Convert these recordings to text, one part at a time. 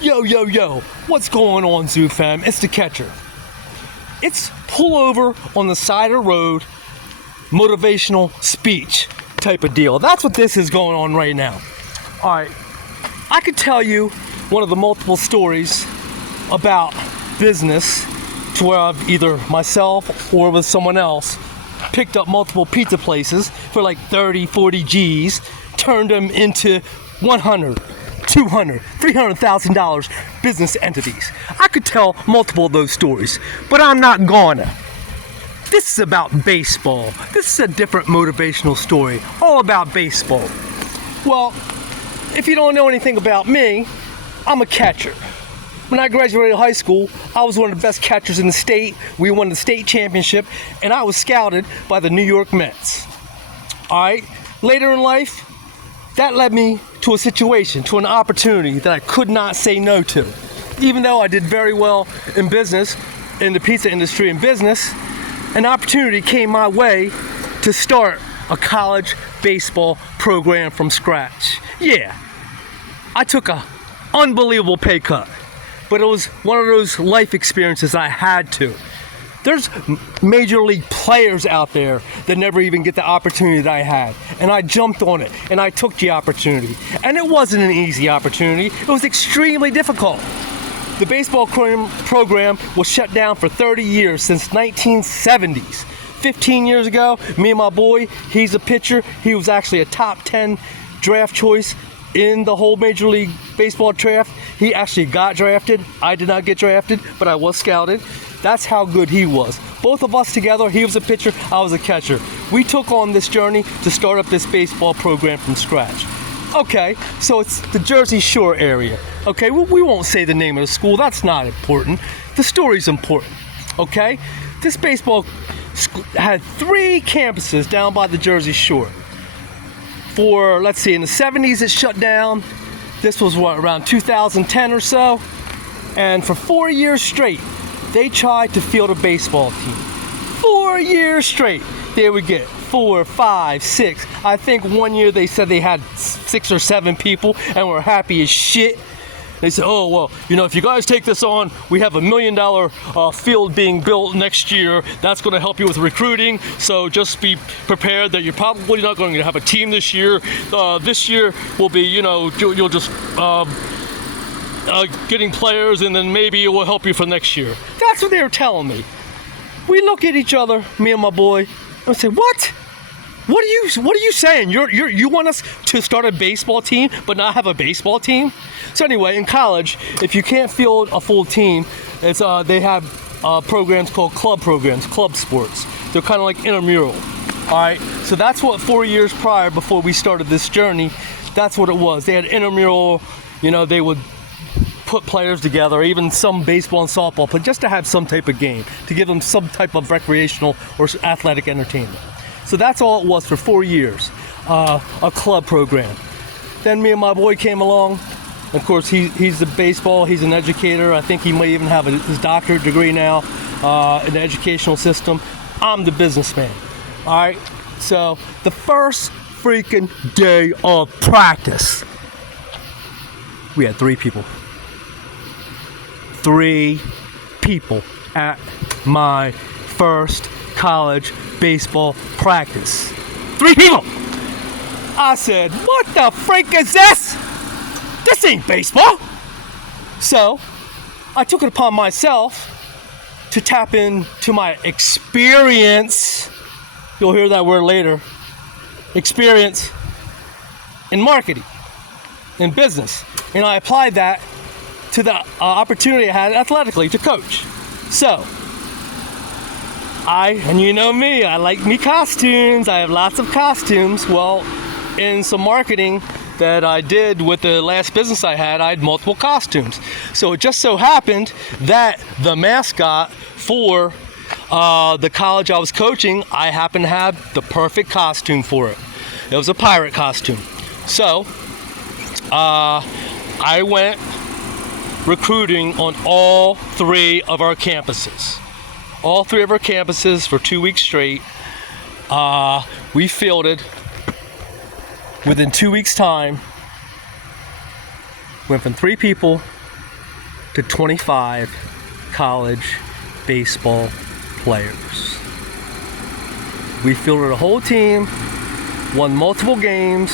Yo, what's going on, Zoo fam? It's the catcher. It's pull over on the side of the road, motivational speech type of deal. That's what this is going on right now. All right, I could tell you one of the multiple stories about business to where I've either myself or with someone else picked up multiple pizza places for like 30, 40 G's, turned them into 100, 200, $300,000 business entities. I could tell multiple of those stories, but I'm not gonna. This is about baseball. This is a different motivational story, all about baseball. Well, if you don't know anything about me, I'm a catcher. When I graduated high school, I was one of the best catchers in the state. We won the state championship, and I was scouted by the New York Mets. All right, later in life, that led me to a situation, to an opportunity that I could not say no to. Even though I did very well in business, in the pizza industry and business, an opportunity came my way to start a college baseball program from scratch. Yeah, I took an unbelievable pay cut, but it was one of those life experiences I had to. There's major league players out there that never even get the opportunity that I had. And I jumped on it, and I took the opportunity. And it wasn't an easy opportunity. It was extremely difficult. The baseball program was shut down for 30 years, since 1970s. 15 years ago, me and my boy, he's a pitcher. He was actually a top 10 draft choice in the whole Major League Baseball draft. He actually got drafted. I did not get drafted, but I was scouted. That's how good he was. Both of us together, he was a pitcher, I was a catcher. We took on this journey to start up this baseball program from scratch. Okay, so it's the Jersey Shore area. Okay, we won't say the name of the school, that's not important. The story's important, okay? This baseball school had 3 campuses down by the Jersey Shore. For, let's see, in the 70s it shut down. This was what, around 2010 or so? And for 4 years straight, they tried to field a baseball team. 4 years straight, they would get 4, 5, 6. I think one year they said they had 6 or 7 people and were happy as shit. They said, oh, well, if you guys take this on, we have $1 million field being built next year. That's going to help you with recruiting. So just be prepared that you're probably not going to have a team this year. This year will be, you'll just getting players, and then maybe it will help you for next year. That's what they were telling me. We look at each other, me and my boy, and say, what? What are you saying? You want us to start a baseball team but not have a baseball team? So anyway, in college, if you can't field a full team, it's they have programs called club programs, club sports. They're kind of like intramural. All right, so that's what 4 years prior, before we started this journey, that's what it was. They had intramural, they would put players together, even some baseball and softball, but just to have some type of game, to give them some type of recreational or athletic entertainment. So that's all it was for 4 years, a club program. Then me and my boy came along. Of course, he's the baseball, he's an educator. I think he may even have his doctorate degree now in the educational system. I'm the businessman, all right? So the first freaking day of practice, we had 3 people. 3 people at my first college baseball practice. 3 people! I said, what the freak is this? This ain't baseball! So, I took it upon myself to tap into my experience. You'll hear that word later. Experience in marketing, in business. And I applied that to the opportunity I had athletically to coach. So, and you know me, I like me costumes. I have lots of costumes. Well, in some marketing that I did with the last business I had multiple costumes. So it just so happened that the mascot for the college I was coaching, I happened to have the perfect costume for it. It was a pirate costume. So I went recruiting on all 3 of our campuses. All 3 of our campuses for 2 weeks straight. We fielded within 2 weeks' time. Went from 3 people to 25 college baseball players. We fielded a whole team, won multiple games,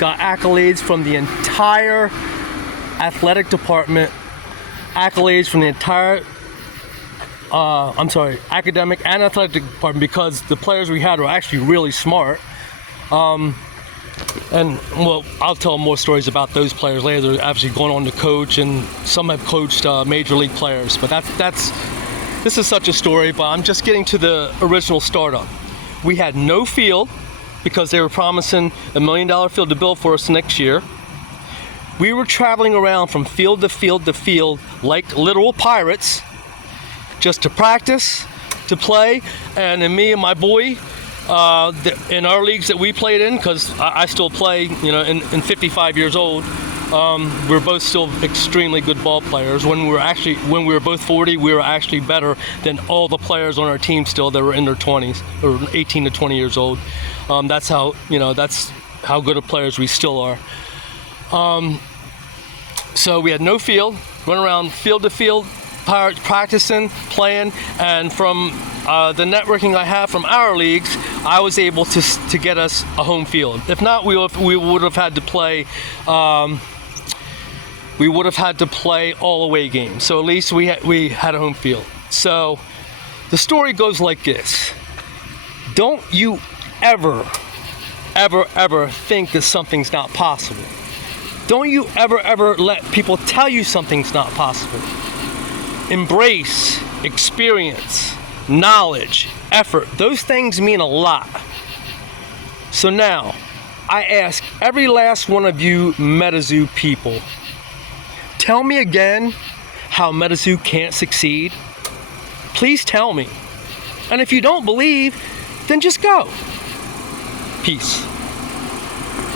got accolades from the entire athletic department, accolades from the entire academic and athletic department, because the players we had were actually really smart. And well, I'll tell more stories about those players later. They're actually going on to coach, and some have coached major league players. But this is such a story. But I'm just getting to the original startup. We had no field because they were promising $1 million field to build for us next year. We were traveling around from field to field to field like literal pirates, just to practice, to play. And then me and my boy, in our leagues that we played in, because I still play, in 55 years old, we're both still extremely good ball players. When we were both 40, we were actually better than all the players on our team still that were in their 20s, or 18 to 20 years old. That's how good of players we still are. So we had no field, run around field to field, practicing, playing, and from the networking I have from our leagues, I was able to get us a home field. If not, we would have had to play. We would have had to play all away games. So at least we had a home field. So the story goes like this: don't you ever think that something's not possible. Don't you ever let people tell you something's not possible. Embrace, experience, knowledge, effort. Those things mean a lot. So now, I ask every last one of you MetaZoo people, tell me again how MetaZoo can't succeed. Please tell me. And if you don't believe, then just go. Peace.